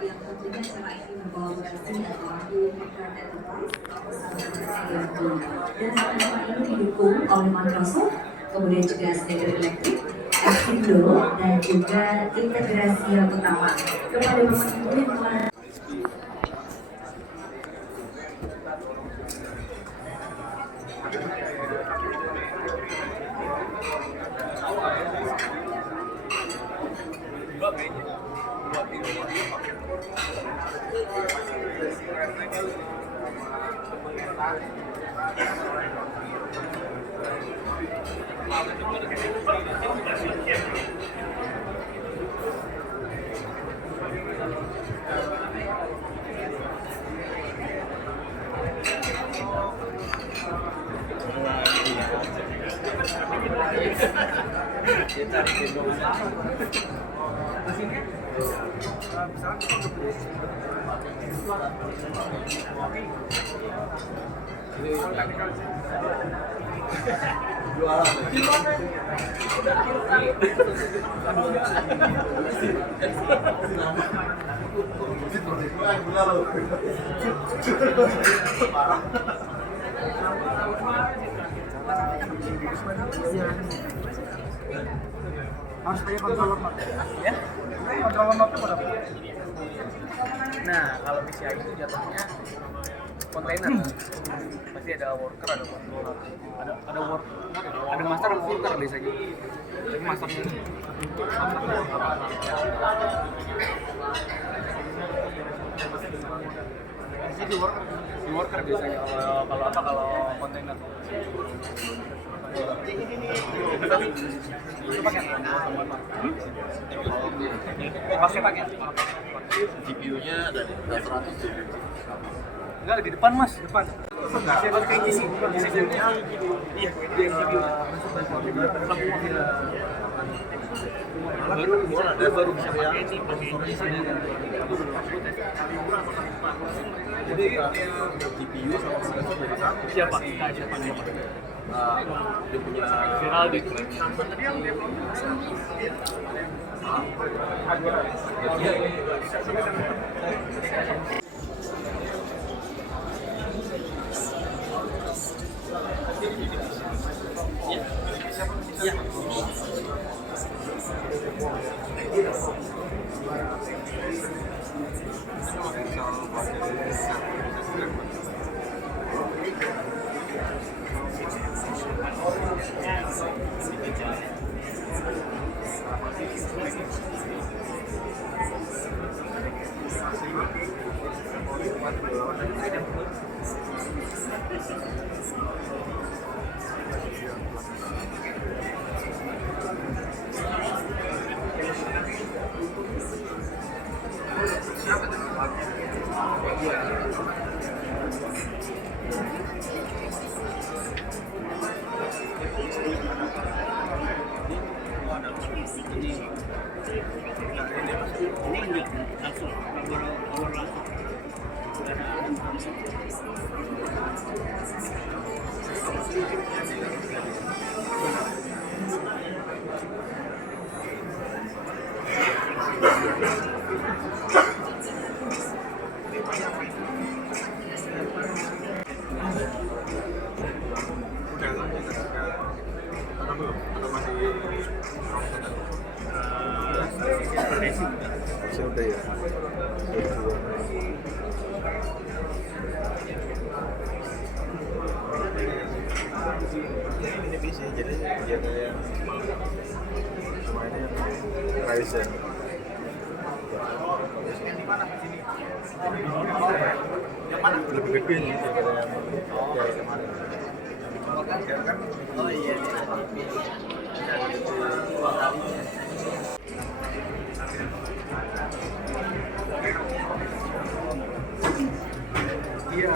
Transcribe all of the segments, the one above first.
yang tentunya cara ini berkolaborasi dengan Marketing Enterprise dan sama ini didukung oleh Microsoft, kemudian juga Schneider Electric, Exindo, dan juga integrasi yang utama kepada rumah ibu yang telah harus pakai controller map Ya? controller mapnya berapa? Nah, kalau PCI itu jatuhnya kontainer. Pasti ada worker, ada controller, ada master, ada worker biasanya. Tapi masternya di worker biasanya. Kalau kontainer. Itu pakai pakai GPU-nya ada di 100 GPU. enggak di depan mas, depan. Enggak, kayak GC. Iya, baru bisa pakai ini prosesornya sini. Jadi GPU sama prosesor dari satu. Siapa? Dia punya Viral di Ini enggak langsung awal langsung. Udah lanjut atau belum? Atau masih sudah ya. Ini bisa jadi dia kayak semuanya Ryzen. Yang mana? Lebih gede nih daripada yang kayak kemarin. Oh iya. Iya.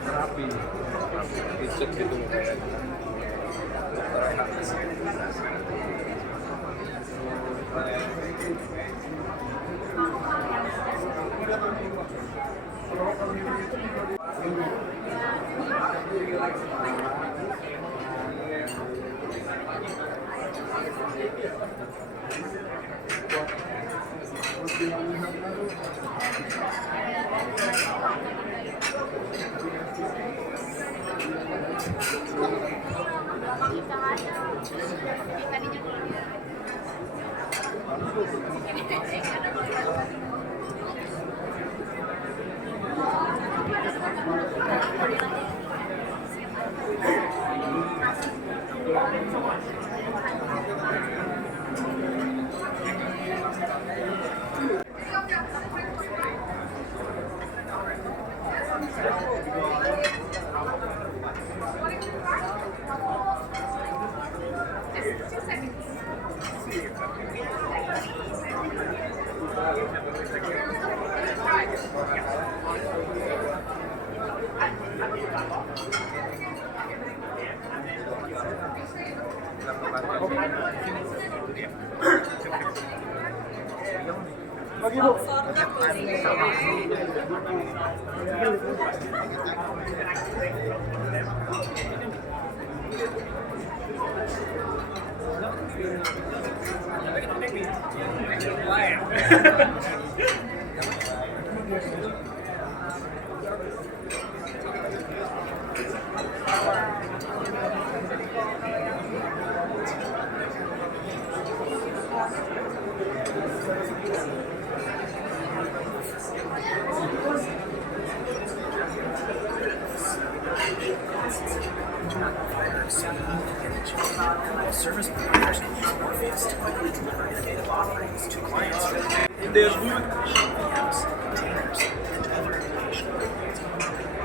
Terapi, dicek gitu kayak dokter Service providers can use Morpheus to quickly deliver innovative offerings to clients. There's one. VMs, containers, and other applications.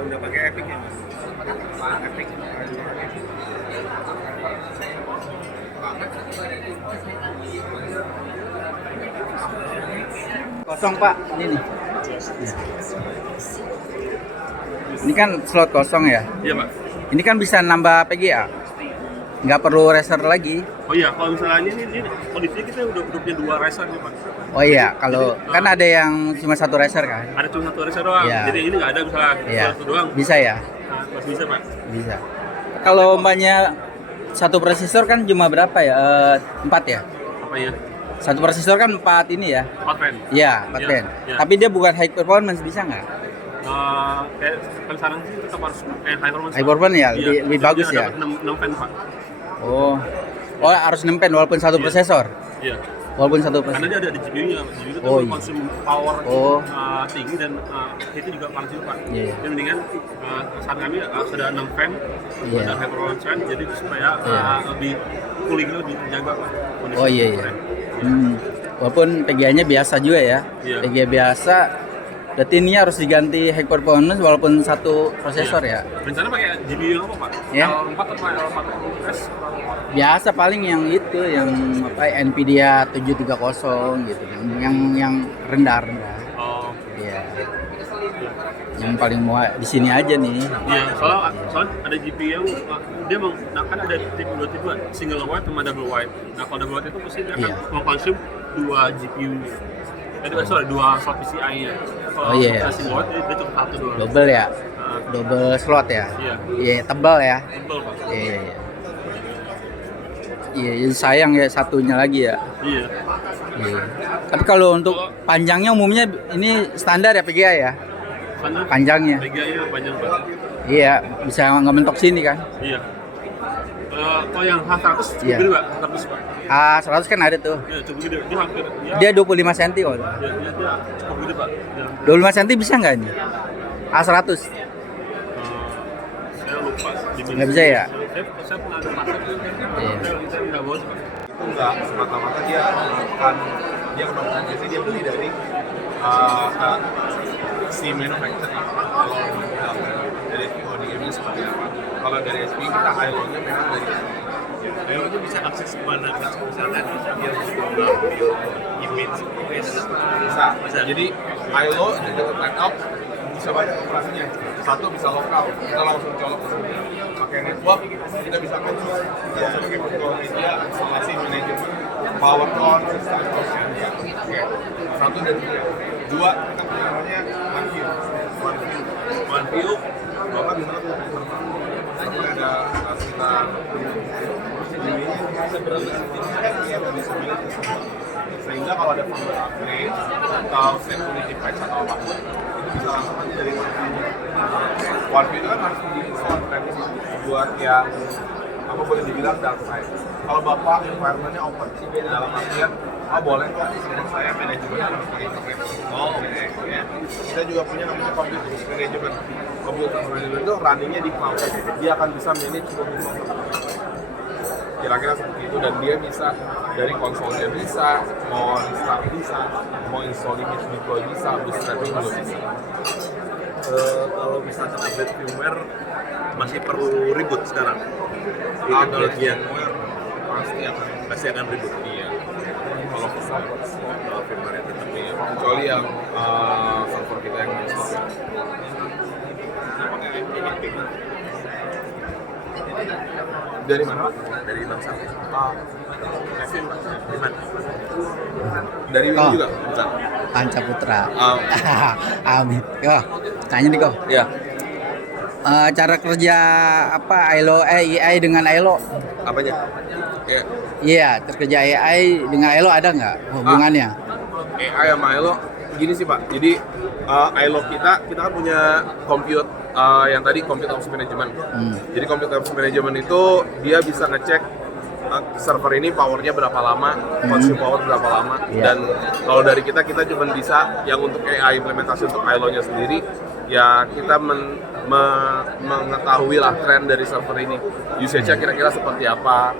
Udah pakai Epic ya mas? Epic. Kosong Pak, ini nih. Ini kan slot kosong ya. Iya pak. Ini kan bisa nambah PGA. Nggak perlu racer lagi. Oh iya, kalau misalnya ini kondisinya kita udah punya 2 racer nih pak. Oh iya, kalau kan ada yang cuma satu racer kan? Ada cuma 1 racer doang. Iya. Jadi ini nggak ada misalnya Iya. satu doang. Bisa ya? Nah, masih bisa pak. Bisa. Kalau mbaknya satu prosesor kan cuma berapa ya? 4 ya? Apa ya? Satu prosesor kan 4 ini ya? 4 fan. Iya, 4 Iya, fan. iya. Tapi dia bukan high performance, bisa nggak? Kayak kan sekarang sih tetap harus high performance. High performance ya? Iya. Lebih bagus ya? 6 fan pak. Oh, harus 6 fan walaupun satu Iya. prosesor? Iya. Walaupun satu Karena prosesor? dia ada di GPU-nya, GPU itu Oh, iya. konsum power Oh. tinggi dan itu juga panas juga pak. Iya. Jadi mendingan saat kami sudah 6 fan, Iya. ada high performance fan, jadi supaya Iya. lebih cooling lebih terjaga pak. Kondisi Oh iya iya. komponen. Walaupun PGA-nya biasa juga ya. Iya. PGA biasa. Berarti ini harus diganti high performance walaupun satu prosesor ya. Rencana pakai GPU yang apa pak? Ya. L4 atau L4S? Biasa paling yang itu yang apa Nvidia 730 gitu. Yang rendah-rendah. Oh Iya. Yang paling mau di sini aja nih. iya, soalnya ada GPU yang dia kan ada tipe 2 tipe, single wide sama double wide. Nah kalau double wide itu pasti dia akan Iya. mengkonsum 2 GPU. Sorry, 2 slot PCI-nya. Kalau Oh, iya. single wide dia cukup 1 doang. Double ya. Double slot ya. Iya. Iya, tebal ya. Betul pak. Iya, iya. Iya, jadi sayang ya satunya lagi ya. Iya. Iya. Tapi kalau untuk panjangnya umumnya ini standar ya PGA ya. Karena Panjangnya. PGA-nya panjang pak. Iya, bisa nggak mentok sini kan? Iya. Kalau yang H100 cukup Iya. gede Pak, 100 Pak. A100 kan ada tuh. Ya, cukup gede. Dia hampir, Dia 25 cm kok. dia cukup gede Pak. Dia, 25 cm bisa nggak ini? A100? saya lupa. Nggak bisa ya? Saya pernah ada pakai. Iya. Saya nggak bawa Pak. Itu nggak semata-mata dia akan biasanya dia beli dari si manufacturer. Kalau dari ODM nya seperti apa? Kalau dari SP kita ILO-nya memang dari Ayo itu bisa akses kemana kan? Misalkan dia mengambil image bisa. Jadi ILO itu dengan backup bisa banyak operasinya. Satu bisa lokal, kita langsung colok ke sini. Pakai network, kita bisa kontrol. Kita bisa pakai kontrol media, instalasi manajemen, power on, sistem bisa. Oke. Satu dan tiga. Dua, kita punya namanya OneView. OneView, Bapak bisa lakukan server. Server ada sekitar sehingga kalau ada firmware upgrade atau security patch atau apapun itu bisa langsung aja dari OneView itu kan harus di-install premise buat yang apa boleh dibilang dark side. Kalau Bapak environment-nya open dalam artian boleh kok saya manajemen harus pakai internet. Oke. Ya. Kita juga punya namanya computer management. Computer management itu running-nya di cloud. Dia akan bisa manage computer. Kira-kira seperti itu dan dia bisa dari konsolnya bisa, mau install bisa, mau install image deploy bisa, bootstrapping juga bisa. Kalau misalkan update firmware masih perlu ribut sekarang. Di teknologi yang pasti akan ribut. Iya. Kalau Firmware itu tetap ya. kecuali yang server kita yang install. Dari mana? Dari bangsa. Kevin, Di mana? dari Win Oh. juga? Bukan. Panca Putra. Ah. Amin. Yo, tanya nih kok. Ya. Cara kerja apa ILO AI dengan ILO? Apanya? Ya. Iya, cara kerja AI dengan ILO ada nggak hubungannya? AI sama ILO gini sih Pak. Jadi ILO kita kan punya compute yang tadi compute ops management. Jadi compute ops management itu dia bisa ngecek server ini powernya berapa lama, consume power berapa lama, dan kalau dari kita cuma bisa yang untuk AI implementasi untuk ILO-nya sendiri, ya kita mengetahui lah tren dari server ini, usage-nya kira-kira seperti apa,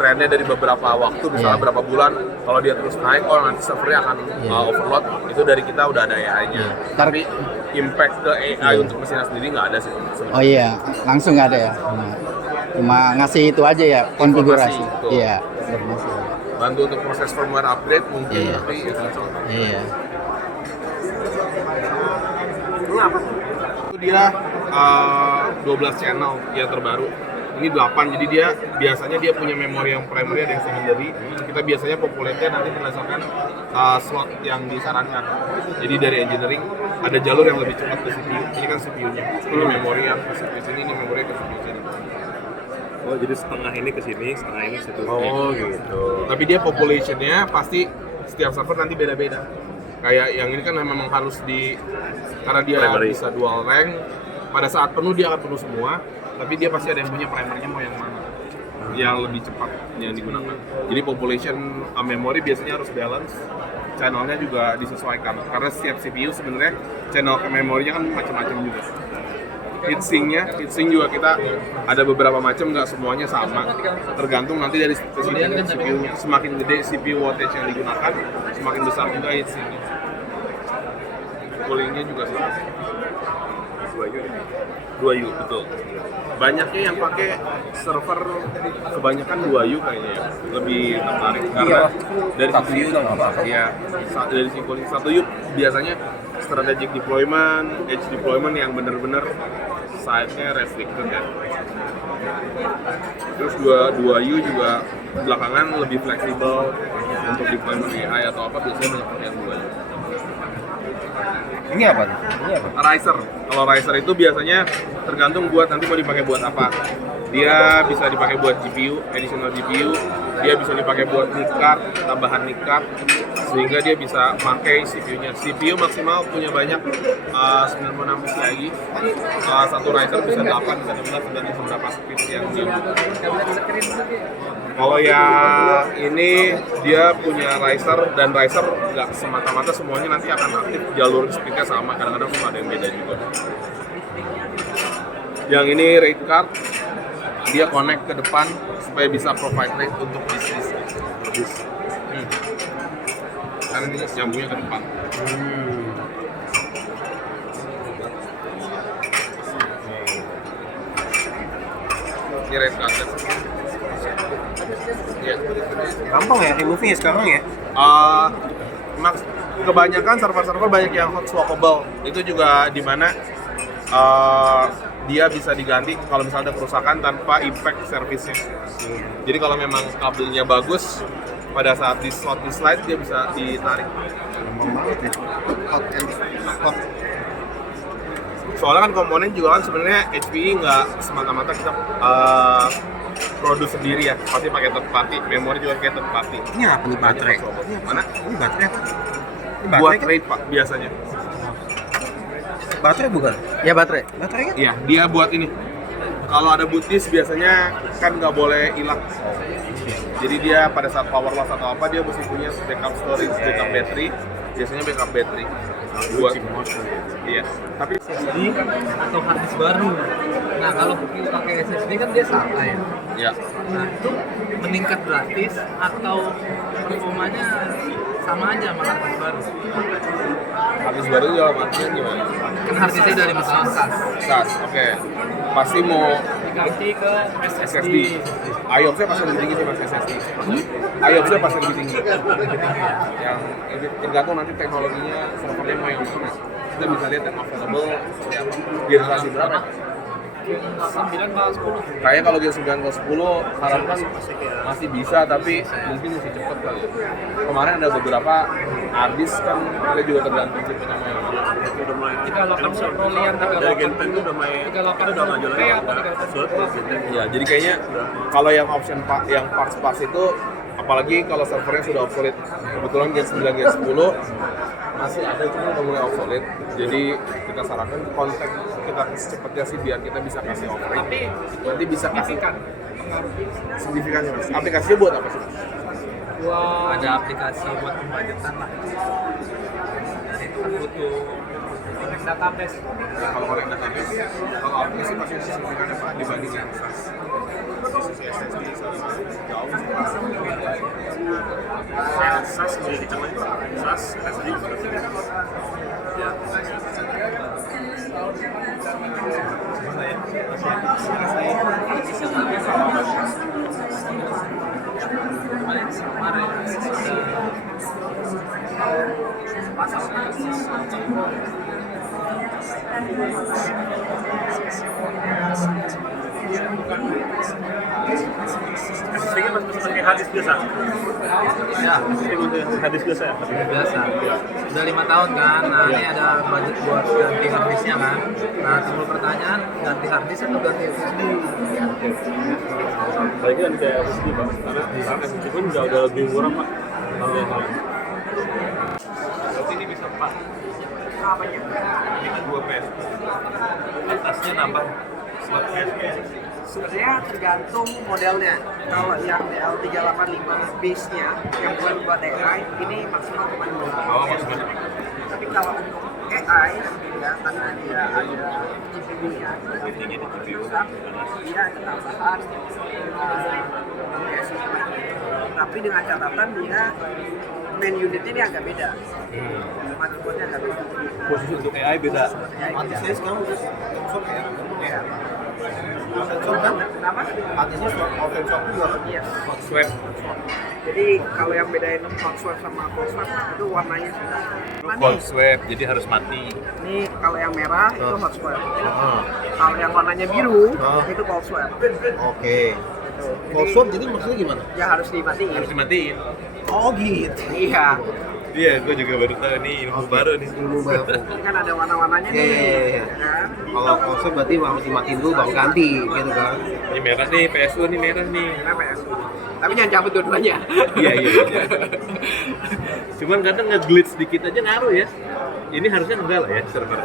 trennya dari beberapa waktu, misalnya berapa bulan, kalau dia terus naik, nanti servernya akan overload, itu dari kita udah ada AI-nya. Tapi impact ke AI untuk mesinnya sendiri nggak ada sih. Oh iya, langsung nggak ada ya? Cuma ngasih itu aja ya, konfigurasi. Informasi, betul. Iya, informasi. Bantu untuk proses firmware upgrade mungkin, Iya. tapi itu Iya. itu dia 12 channel yang terbaru. Ini 8, jadi dia biasanya dia punya memori yang primary, ada yang secondary. Kita biasanya populate-nya nanti berdasarkan slot yang disarankan. Jadi dari engineering ada jalur yang lebih cepat ke CPU. Ini kan CPU-nya. Ini memori yang ke CPU sini, ini memori ke CPU sini. Oh, jadi setengah ini ke sini, setengah ini situ. Oh gitu. Tapi dia population-nya pasti setiap server nanti beda-beda. Kayak yang ini kan memang harus karena dia Primary. bisa dual rank. Pada saat penuh dia akan penuh semua, tapi dia pasti ada yang punya primernya mau yang mana, yang lebih cepat yang digunakan. Jadi population memory biasanya harus balance. Channelnya juga disesuaikan karena setiap CPU sebenarnya channel ke memorinya kan macam-macam juga. Heatsink juga kita ada beberapa macam, nggak semuanya sama, tergantung nanti dari CPU-nya. Semakin gede CPU wattage yang digunakan, semakin besar juga heatsinknya. Coolingnya juga sama. 2U, betul. Banyaknya yang pakai server kebanyakan 2U kayaknya ya, lebih tertarik karena dari sisi dari sisi cooling 1U biasanya strategic deployment, edge deployment yang benar-benar site-nya restricted ya. Terus 2U juga belakangan lebih fleksibel untuk deployment AI atau apa, biasanya banyak pakai yang 2U. Ini apa? Riser. Kalau riser itu biasanya tergantung buat nanti mau dipakai buat apa. Dia bisa dipakai buat GPU, additional GPU, dia bisa dipakai buat nick card, tambahan nick card, sehingga dia bisa pakai CPU-nya. CPU maksimal punya banyak 96 PCIe, satu writer bisa 8, bisa 16, tergantung seberapa speed yang dia butuhkan. Kalau yang ini dia punya riser, dan riser nggak semata-mata semuanya nanti akan aktif, jalur speednya sama, kadang-kadang suka ada yang beda juga. Yang ini rate card, dia connect ke depan supaya bisa provide rate untuk bisnis. Karena dia nyambungnya ke depan. Ini rate card. Ya. Gampang ya remove-nya sekarang ya? Kebanyakan server-server banyak yang hot swappable. Itu juga di mana dia bisa diganti kalau misalnya ada kerusakan tanpa impact servisnya. Jadi kalau memang kabelnya bagus, pada saat di slide dia bisa ditarik. Soalnya kan komponen juga kan sebenarnya HPE nggak semata-mata kita produce sendiri ya, pasti pakai third party, memori juga pakai third party. Ini apa nih baterai? Mana? Ini baterai apa? Ini Buat kan? trade pak biasanya. Baterai bukan? Ya baterai. Baterainya? Iya, dia buat ini. Kalau ada boot disk biasanya kan nggak boleh hilang. Jadi dia pada saat power loss atau apa dia mesti punya backup storage, backup battery. Biasanya backup battery. Buat iya. Tapi SSD atau hard disk baru. Nah kalau kita pakai SSD kan dia SATA ya. ya. Nah itu meningkat gratis atau performanya sama aja sama hard disk baru. Habis baru dalam artian gimana? Kan hard disknya dari misalnya SAS SAS, oke. Pasti mau diganti ke SSD. IOPS-nya pasti lebih tinggi sih mas SSD. IOPS-nya pasti lebih tinggi. Yang ini tergantung nanti teknologinya servernya mau yang mana. Kita bisa lihat yang available ya, generasi berapa. 9 atau 10. Kayaknya kalau Gen 9 ke 10 harapan masih bisa, tapi mungkin masih cepet kali. Kemarin ada beberapa harddisk kan kita juga tergantung tipenya mau yang mana. Udah mulai 38 Prolian dari Gen 10 itu udah mulai 38 udah nggak jalan apa 38 sulit Gen 10. Ya, jadi kayaknya kalau yang option yang parts itu apalagi kalau servernya sudah obsolete. Kebetulan Gen 9 Gen 10 masih ada cuma udah mulai obsolete. Jadi kita sarankan kontak kita secepatnya sih biar kita bisa kasih offering. Tapi Nanti bisa kasih signifikan. signifikannya mas. Aplikasinya buat apa sih? Wah, ada aplikasi buat pembajetan lah. Dan itu kan butuh connect database. Nah, kalau orang database, kalau aplikasi pasti signifikannya pak dibanding yang SAS. Di sisi SSD jauh sih pak. SAS lebih kencang lagi Pak. SAS, SSD ya. SSD kan masih pakai harddisk biasa. Ya, Ini untuk harddisk biasa ya. biasa. Udah 5 tahun kan, nah ini ada budget buat ganti harddisknya kan. Nah timbul pertanyaan, ganti harddisk atau ganti SSD? Baiknya kan kayak SSD Pak, karena saat SSD pun udah lebih murah Pak. Berarti ini bisa 4. Apanya? Ini 2 PS. Atasnya nambah slot PS. Sebenarnya tergantung modelnya. Kalau yang DL385 base-nya yang buat AI ini maksimal cuma 2. Oh, maksudnya. Tapi kalau untuk AI ya karena dia ada GPU-nya, dia ada tambahan tapi dengan catatan dia main unitnya ini agak beda. Motherboardnya agak beda. Khusus untuk AI beda. Saya sekarang ya. Kenapa? Artinya open swap juga kan? Iya. Hot swap. Jadi kalau yang bedain hot swap sama cold swap itu warnanya Cold swap, jadi harus mati. Ini kalau yang merah itu hot swap. Kalau yang warnanya biru itu cold swap. Oke. Cold swap jadi maksudnya gimana? Ya harus dimatiin. Harus dimatiin. Oh gitu. Iya. Iya, gue juga baru tahu nih ilmu baru nih. Ilmu baru. Ini kan ada warna-warnanya nih. Iya. Ya kan? Kalau cold swap berarti harus dimatiin dulu baru ganti gitu kan. Ini merah nih, PSU nih merah nih. Kenapa ya? Tapi jangan cabut dua-duanya. Iya. Cuman kadang nge-glitch dikit aja ngaruh ya. Ini harusnya enggak lah ya server.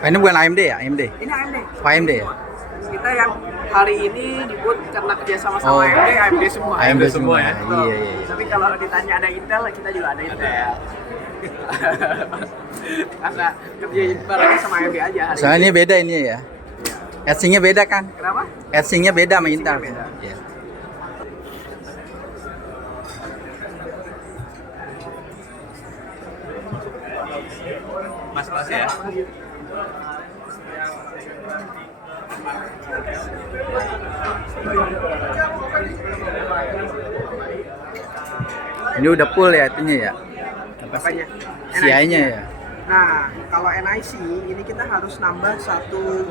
Ini bukan AMD ya? AMD? Ini AMD. Oh, AMD ya? Kita yang hari ini dibuat karena kerjasama sama Oh. AMD semua. AMD semua ya? Betul. Iya. Tapi kalau ditanya ada Intel, kita juga ada Intel. Karena kerja barengnya sama AMD aja hari Soalnya ini beda ini ya? Etching-nya beda kan? Kenapa? Etching-nya beda sama Intel. beda. Iya. Mas ya. Ini udah full ya itunya ya? Apanya? CI-nya ya? Nah, kalau NIC ini kita harus nambah satu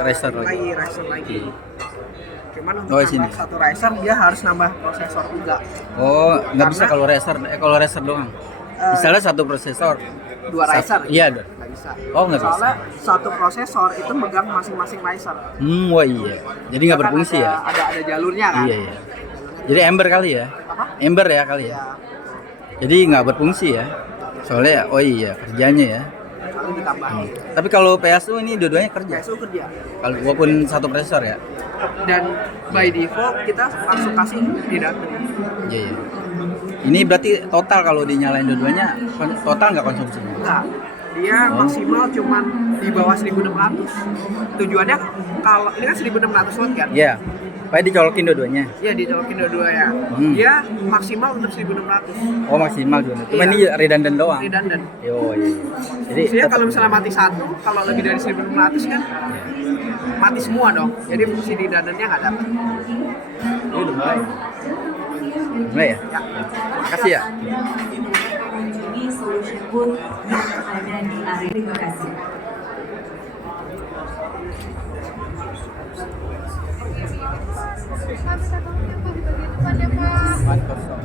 Racer lagi. racer lagi. Cuman untuk Oh, nambah sini. satu racer dia harus nambah prosesor juga. Oh, nggak bisa Karena- kalau racer doang. Misalnya satu prosesor. Dua racer. Iya, Nggak bisa. Oh, nggak bisa. Soalnya satu prosesor itu megang masing-masing racer. Wah iya. Jadi nggak Kan berfungsi ya? Ada jalurnya kan? Iya. Jadi Ember kali ya? Apa? Ember ya kali ya? Ya, Jadi nggak berfungsi ya? Soalnya, oh iya kerjanya ya. lalu ditambahin. Tapi kalau PSU ini dua-duanya kerja. PSU kerja. Kalau walaupun satu prosesor ya? Dan by default kita langsung kasih redundant. Iya iya. Ini berarti total kalau dinyalain dua-duanya total nggak konsumsinya? Enggak. Dia maksimal cuman di bawah 1600. Tujuannya kalau ini kan 1600 watt kan? Iya. Supaya dicolokin dua-duanya. Iya, dicolokin dua-duanya. Dia maksimal untuk 1600. Oh maksimal juga. Cuma Iya. ini redundant doang. Redundant. Oh iya. Jadi Maksudnya tetap- kalau misalnya mati satu, kalau lebih dari 1600 kan mati semua dong. Jadi fungsi redundantnya nggak dapat. mulai ya. Ya. Makasih ya. Ini solution booth yang ada di area. Terima kasih.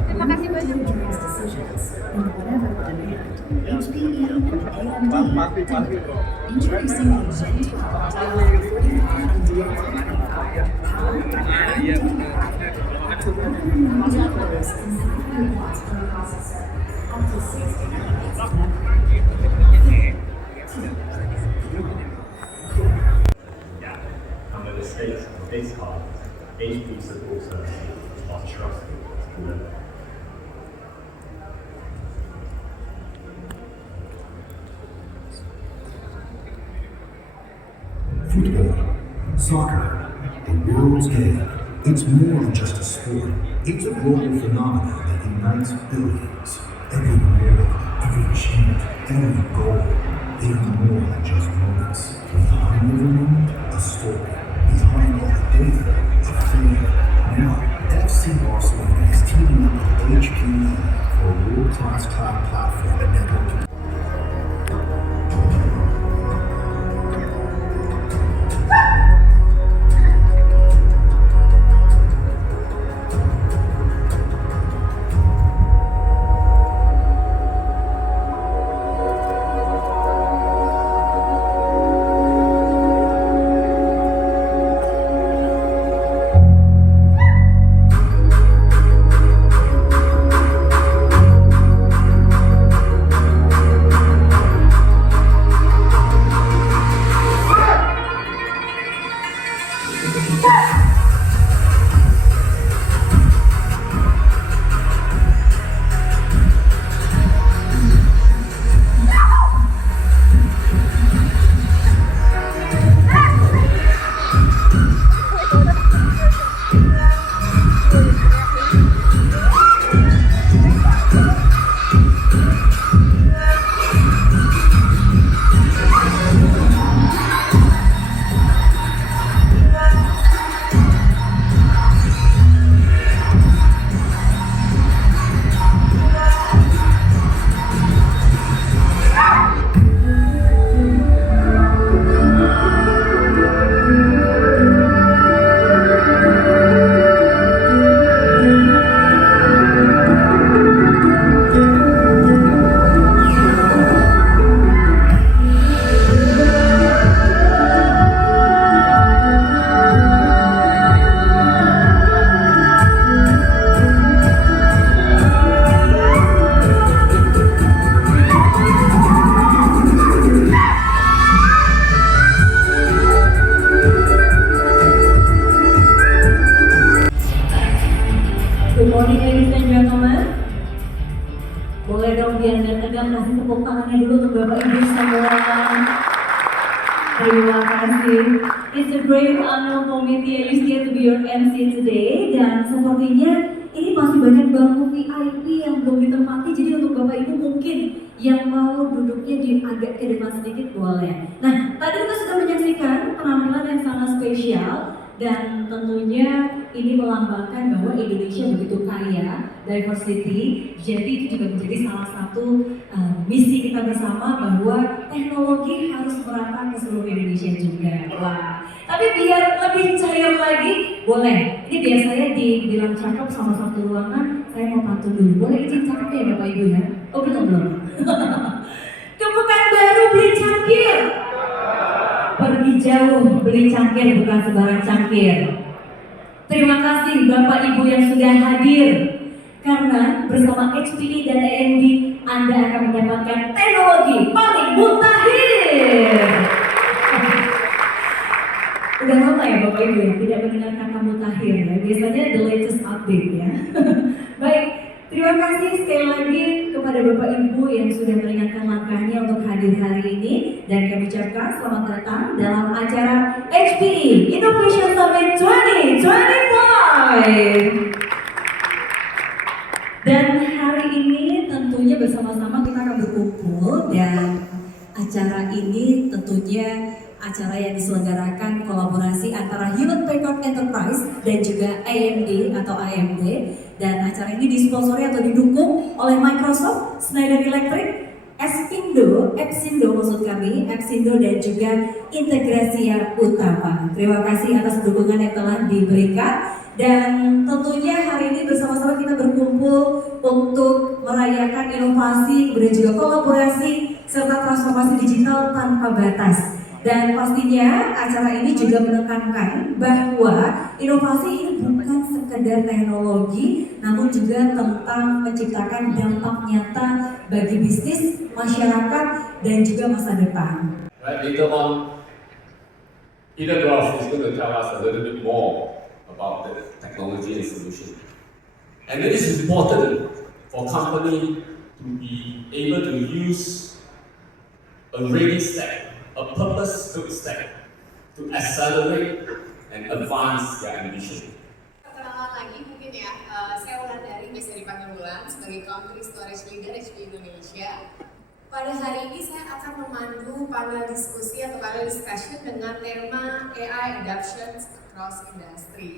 Terima kasih banyak. Under the states of this card, HP support services are trusted to deliver. Football, soccer, the world's game. It's more than just a sport. It's a global phenomenon that unites billions. Every goal, every chant, every goal, they are more than just moments. Behind every moment, a story. Behind all the data, a fame. Now, FC Barcelona is teaming up with HPE for a world-class cloud platform and networking. kasih tepuk tangannya dulu untuk Bapak Ibu semua. Terima kasih. It's a great honor for me to be your MC today. Dan sepertinya ini masih banyak bangku VIP yang belum ditempati. Jadi untuk Bapak Ibu mungkin yang mau duduknya di agak ke depan sedikit boleh. Nah, tadi kita sudah menyaksikan penampilan yang sangat spesial. Dan tentunya ini melambangkan bahwa Indonesia begitu kaya, diversity. Jadi itu juga menjadi salah satu misi kita bersama bahwa teknologi harus merata ke seluruh Indonesia juga. Wah, tapi biar lebih cair lagi, boleh. Ini biasanya dibilang cakep sama satu ruangan, saya mau pantun dulu. Boleh izin cakep ya Bapak Ibu ya? Oh belum. Ke Pekanbaru beli cangkir. Pergi jauh beli cangkir, bukan sembarang cangkir. Terima kasih Bapak Ibu yang sudah hadir. Karena bersama HPI dan AMD Anda akan mendapatkan teknologi paling mutakhir. Udah lama ya Bapak Ibu ya tidak mendengar kata mutakhir ya. Biasanya the latest update ya. Baik, terima kasih sekali lagi kepada Bapak Ibu yang sudah meringankan langkahnya untuk hadir hari ini. Dan kami ucapkan selamat datang dalam acara HPI Innovation Summit 2025. Dan hari ini tentunya bersama-sama kita akan berkumpul dan acara ini tentunya acara yang diselenggarakan kolaborasi antara Hewlett Packard Enterprise dan juga AMD atau AMD. Dan acara ini disponsori atau didukung oleh Microsoft, Schneider Electric, Epsindo maksud kami, Epsindo dan juga Integrasia Utama. Terima kasih atas dukungan yang telah diberikan. Dan tentunya hari ini bersama-sama kita berkumpul untuk merayakan inovasi, kemudian juga kolaborasi serta transformasi digital tanpa batas. Dan pastinya acara ini juga menekankan bahwa inovasi ini bukan sekedar teknologi, namun juga tentang menciptakan dampak nyata bagi bisnis, masyarakat, dan juga masa depan. Right, later on, Ida Groff is going to tell us a little bit more about the technology and solution. And it is important for company to be able to use a ready stack, a purpose-built stack to accelerate and advance their ambition. Perkenalan lagi mungkin ya, saya Wulandari, biasa dipanggil Wulan sebagai Country Storage Leader HPI Indonesia. Pada hari ini saya akan memandu panel diskusi atau panel discussion dengan tema AI Adoption Across Industry.